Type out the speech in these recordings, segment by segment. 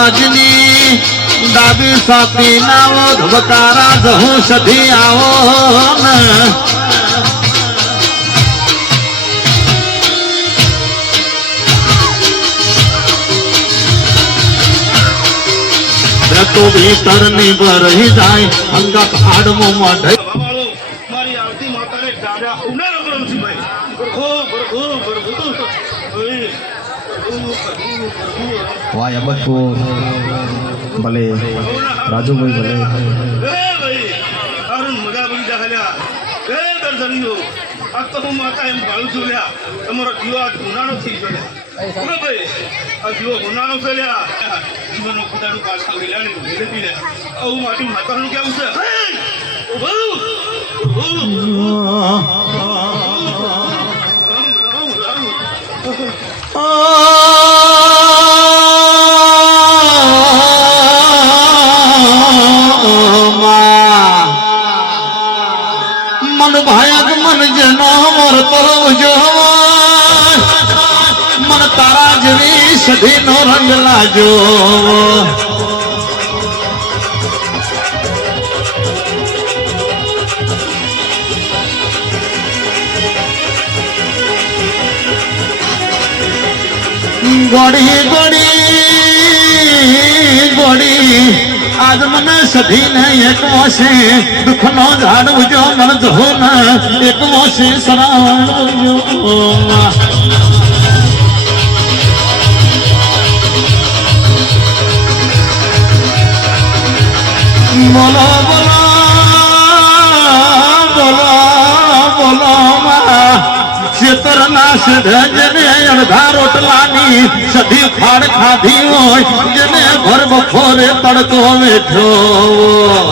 મહારાજની ડાબી સાપી નાવો ધબકારા જહું સધી આવો ને તો ભીતર ની ભરહી જાય અંગત આડમું મઢ મારી આવતી માતાને દાદા ઉનાળો કરું છું ભાઈ વાહ અબકો ભલે રાજુભાઈ ભલે ભાઈ અરુણ મજા બની દાહલ્યા એ દર્શનીઓ આ તો હું માતા એમ ભાળું છું લ્યા તમારો જીવો આજ ગુનાનો થઈ ગયો ભાઈ આ જીવો ગુનાનો છે લ્યા જીવનનો પોતાનું પાછા મિલાણી ભેગી લે આવું માટી માતાનું કેવું છે મન ભાયક મન જેનો મરતો જો મન તારા જેવી સધી નો રંગ લાજો ગોડી ગોડી ગોડી આજ મને સધી ને એક મોસે દુઃખ નો ઝાડ ઉજો મન જો ને એક મોસે સરાવણ બોલો બોલો બોલો બોલો ચેતર ના જેને અડધા રોટલાની સધી ફાડ ખાધી હોય જેને ભર બપોરે તડકો વેઠ્યો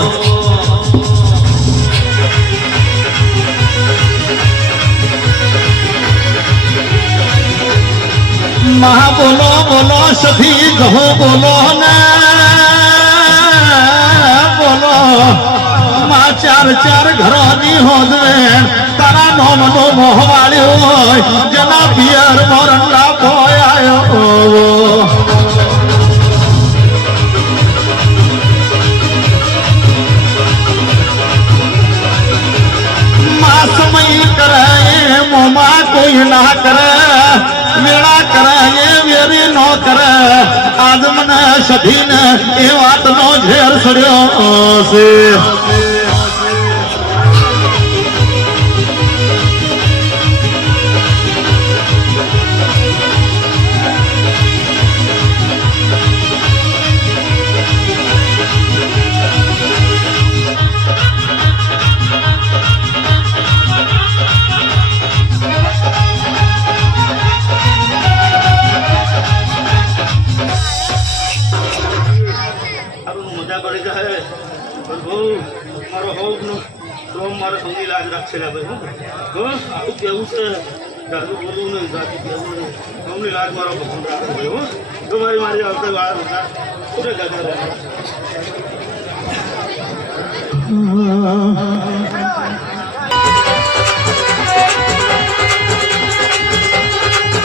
મહા બોલો બોલો સધી કહો બોલો ને બોલો માં ચાર ચાર ઘરોની હોદવે તારા નોમ નો મોહ વાળ્યો હોય જેના પિયર મોરંડા ભોયાયો માં સમય કરે મોમાં કોઈ ના કરે વેળા કરે એ વેરી નો કરે આજ મને સધીને એ વાતનો ઝેર સડ્યો છે મારો હોપ નો રોમ મારો સમજી લાજ રાખશે ભાઈ આવું કેવું છે દાદુ બોલવું નહીં દાદી કેવું નહીં સમજી લાજ મારો પસંદ રાખો ભાઈ હું તો મારી આવતા વાર હતા પૂરે ગાતા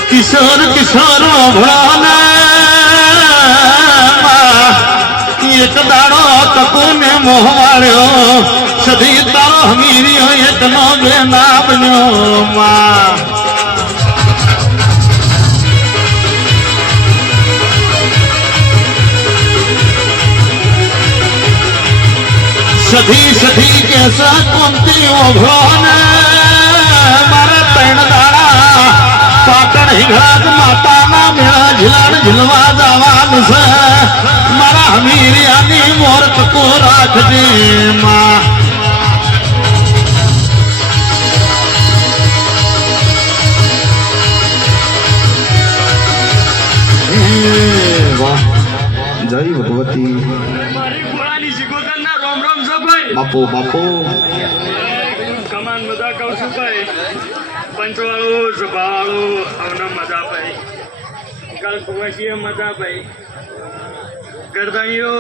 કિશોર કિશોર ભણાને એક દાડો તકુને મોહ વાળ્યો સધી તારો હમીરિયો એકનો બેના બન્યો માં સધી સધી કેસા કોમતી ઓઘો ને મારે ત્રણ દાડા પાટણ હિંગળાજ માતાના મેળા ઝીલાડ ઝીલવા જવાનું છે મારા હમીરિયાની મોર તકો રાખજે માં વાહ જય ભગવતી મારી ગોળાની સિકોતરના રોમ રોમ છો ભાઈ બાપો બાપો કમાન મજા કહું છું ભાઈ પંચવાળો સુભાવાળો આવના મજા ભાઈ કાલ કુવાશીએ મજા ભાઈ ગરદાણીઓ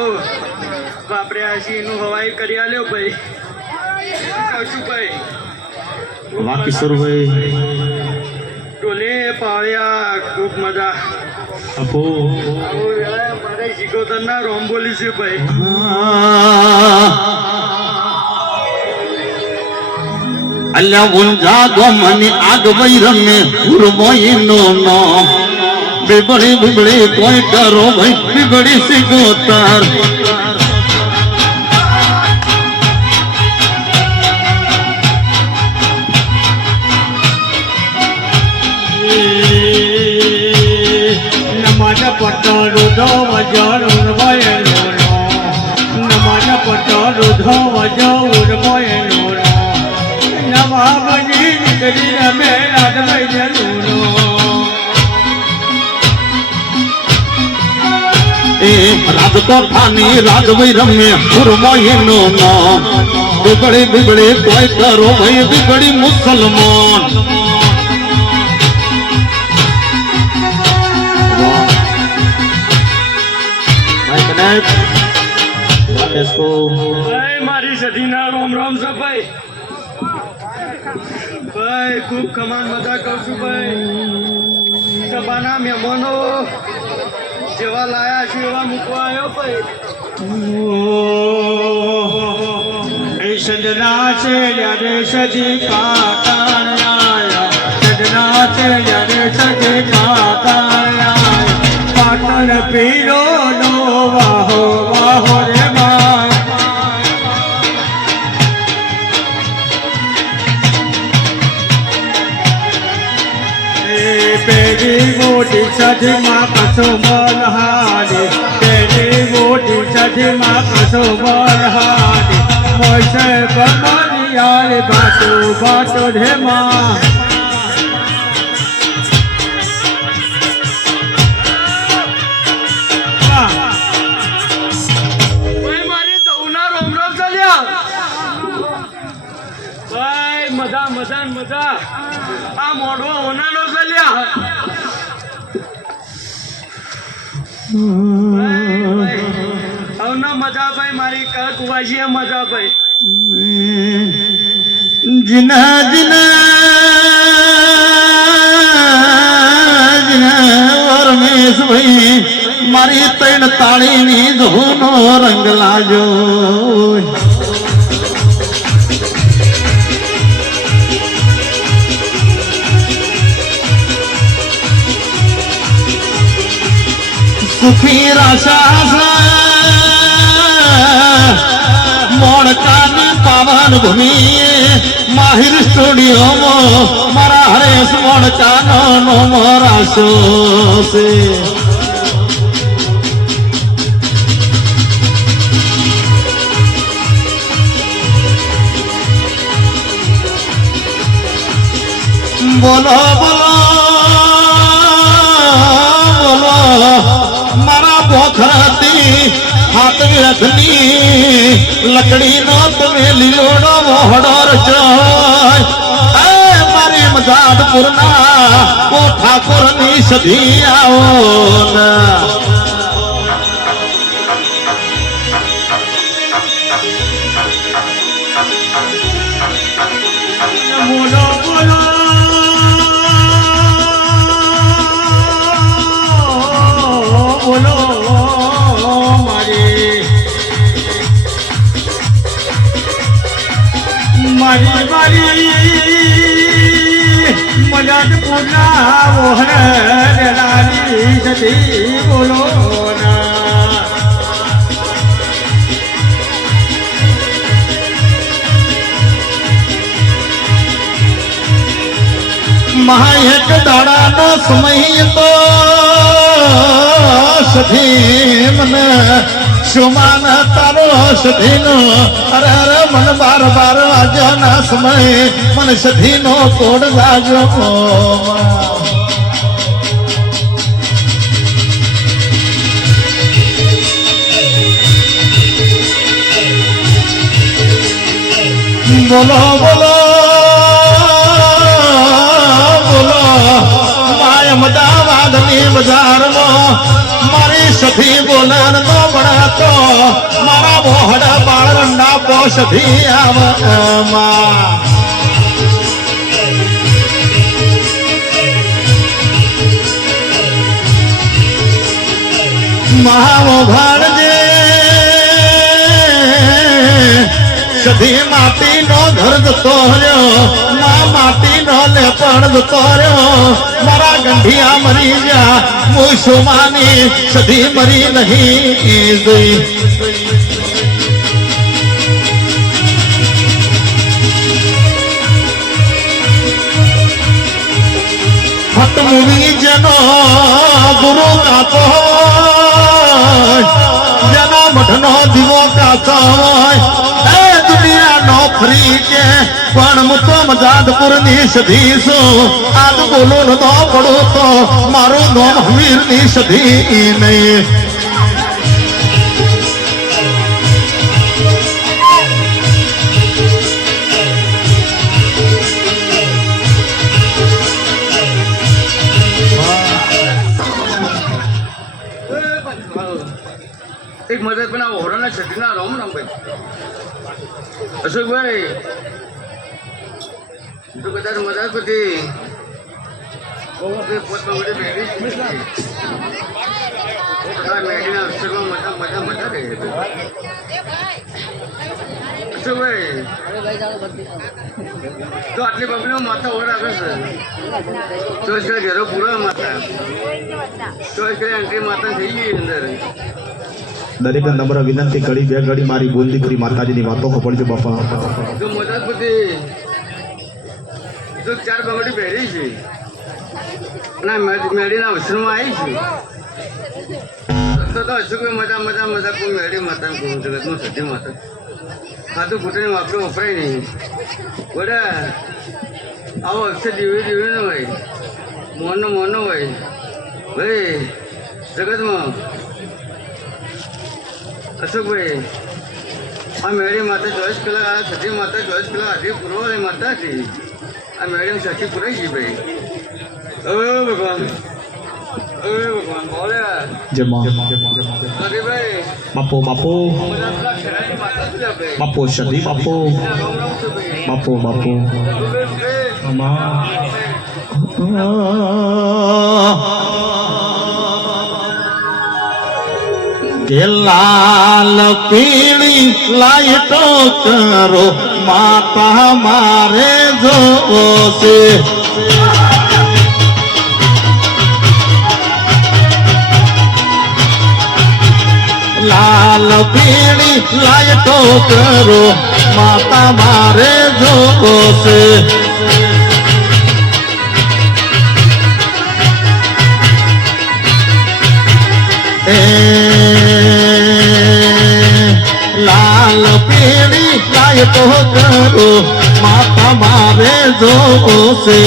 વાપર્યા છે એનું હવાઈ કરી આલ્યો ભાઈ કહું છું ભાઈ વાહ કિશોરભાઈ ટોલે પાવ્યા ખૂબ મજા આપો મારે સિકોતરના રોમ બોલી છે ભાઈ અલ્યા ઊંઝા ગોમની આગ વૈરને ઉર્મોઈનો નો બીબડી બીબડી કોઈ કરો ભાઈ બીબડી સિકોતર નમાજ પટ્ટો રૂધો વજો ઉર્મોયનો નમાજ પટ્ટો રૂધો વજો ઉર્મોયનો નવાબની દીકરી રમે રાજવૈદ્યનો એ રાજકોઠાની રાજવઈ રમે ઉર્મોઈનો નો બીબડી બીબડી કોઈ કરો ભાઈ બીબડી મુસલમાન ભાઈ મારી સધીના રોમ રોમ છે ભાઈ ભાઈ ખૂબ કમાન મજા કહું છું ભાઈ સભાના મહેમાનો જેવા લાયા છે એવા મૂકવા આવ્યો ભાઈ સદના છે યારે સજી કાકાયા સદના છે યારે સજી કાકાયા પાટણ પીરો નો વાહો વાહો રે મા પેરી મોટી સજમાં કસો મરહાડી પેરી મોટી સજમાં કસો મરહાડી મોસે બમારી યાર બાટો બાટો રે માં ભાઈ મારી તઉના રોમ રોમ ચાલ્યા ભાઈ મજા મજા ને મજા આ મોઢવો હોનાનો ચાલ્યા હવના મજા ભાઈ મારી કુવાજીએ મજા ભાઈ જીના જીના જીના રમેશ ભાઈ મારી ત્રણ તાળીની ધૂનો રંગ લાજો સુખી રાશા મોણકાની પાવન ભૂમિ માહિર સ્ટુડિયોમાં મારા હરેશ મોણકાનો નો મોરાશો છે બોલો બોલો બોલો મારા પોખરાતી હાથ રથની લકડી નો તમે લીલોડો મોહડો રચો મારી મજાદપુર ના ઓ ઠાકોર ની સધી આવો ના બોલો બોલો બોલો મારી મદદપુરના મોહરાની સતી બોલો મહાયક દાડાનો સમય તો સધી મને સુમાન તારો સધીનો અરે અરે મન બાર બાર વાગ્યો ના સમય મને સધીનો તોડ લાગ્યો બોલો બોલો બોલો માય અમદાવાદની બજારમાં મારી સખી બોલન નો ભણાતો મારા મોહડા બાળરંડા પો સખી આવમાં મહાવો ભાણજે સધી માટી નો ધર્દ તોર્યો ના માટી નો લે પણ તોર્યો મારા ગંઢિયા મરી જા મુસુમાની સધી મરી નહીં જોઈ હતમુવી જેનો ગુરુ કાચો હોય જેનો મઠનો દીવો કાચો હોય એ દુનિયાનો ફરી કે પણ હું તો મજાદપુર ની સધી છું આજ બોલું ન તો પડું તો મારું નામ હમીર ની સધી નહીં એક મદદ પણ આ ઓરડાના છઠ્ઠીના રામ ભાઈ અશોકભાઈ તો કદાચ મદદ પછી પોતમાં બધે મેડીના અક્ષરમાં મજા રહે અશોકભાઈ તો આટલી પબ્લિક માથા ઓર આવે છે ચોઈસ કરે ઘેરો પૂરો માથા ચોઈસ કરે એન્ટ્રી માતા થઈ ગઈ અંદર દરેક નમ્ર વિનંતી કરી બે ઘડી મારી બોલ દીકરી માતાજીની વાતો ખબરજો બાપા જો મદદ પછી જો 4 બંગડી પહેરી છે અને મેડીના અવસરમાં આવી છે તો હજુ કોઈ મજા કોઈ મેડી માતા કોઈ જગતનું સતી માતા ખાતું ઘૂંટણી વાપરું વપરાય નહીં બડા આવો અક્ષર દીવી ન હોય મોનો હોય ભાઈ જગતમાં અશોકભાઈ આ મેળી માતા 24 કલાક આ સતી માતા 24 કલાક આથી પૂરવા માતા હતી આ મેળી સાચી પૂરાઈ ગઈ ભાઈ ભગવાન બોલે જય માં અરે ભાઈ બાપો બાપો બાપો સદી બાપો બાપો કે લાલ પીળી લાઈટો કરો માતા મારે જોશે લાલ પીળી લાઈટો કરો માતા મારે જોશે લાલ પીળી લાઈટો કરો માતા મારે જોશે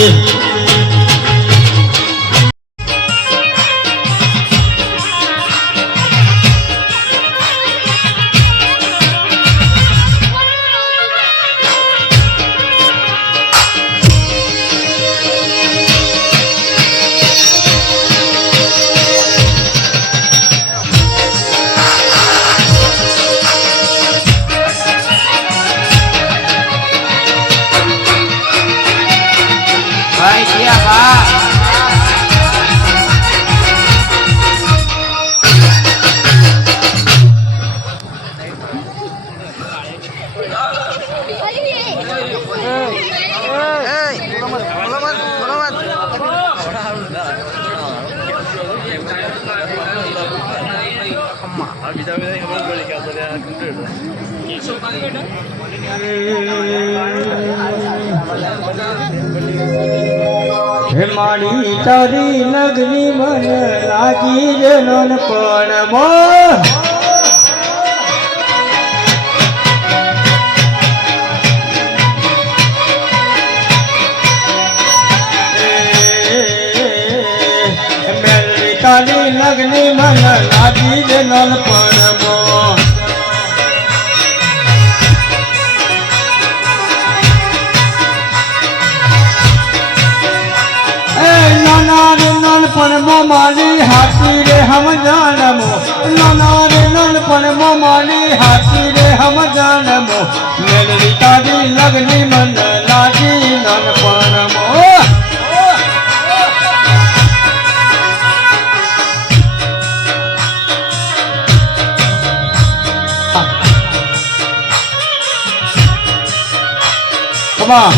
હે મારી તારી નગરી મન લાગી રે નાનપણમાં મેરી તારી નગરી મન લાગી રે નાનપણમાં નાનપણમાં મારી હાથી રે હમ જાણમો નાનપણમાં મારી હાથી રે હમ જાણમો મેલડી તારી લગની મન લાગી નાનપણમો કમા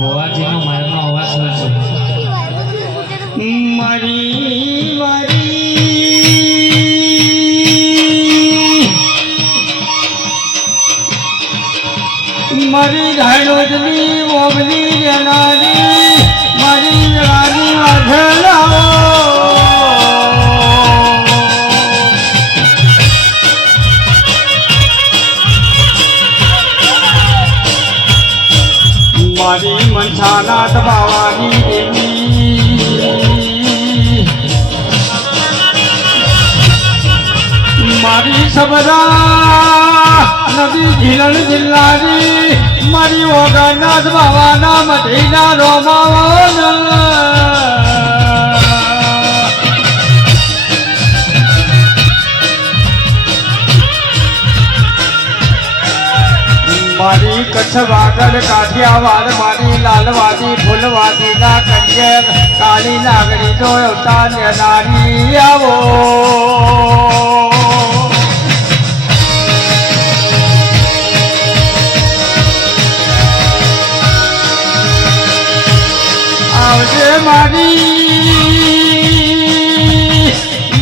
હોવાજીનો મારનો અવાજ હોય છે મારી મારી મારી ધાણોદની ઓગલી જનારી મારી રાની વાઘલાઓ મારી મનસાના દબાવાની દેવી મારી સબરા નદી ઝીલણ જિલ્લાની મારી ઓગણનાથ બાવાના મઢીના રોમાવાના મારી કચ્છ વાગડ કાઠિયાવાડ મારી લાલવાદી ફૂલવાદી ના કંજર કાળી નાગરી નો અવતાર નારી આવો આવજે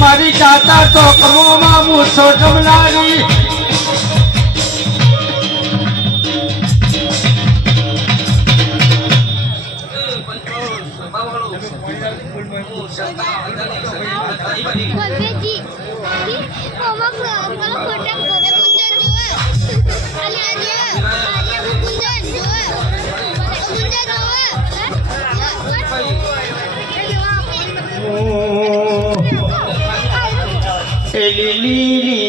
મારી ચાતા તો કમોમાં મૂછો જમનારી ભગતજી ઓમાં પેલો ખોટા ગોરે ગુંજન જોવે આલિયા જો આલિયા ગુંજન જોવે ગુંજન જોવે લીલી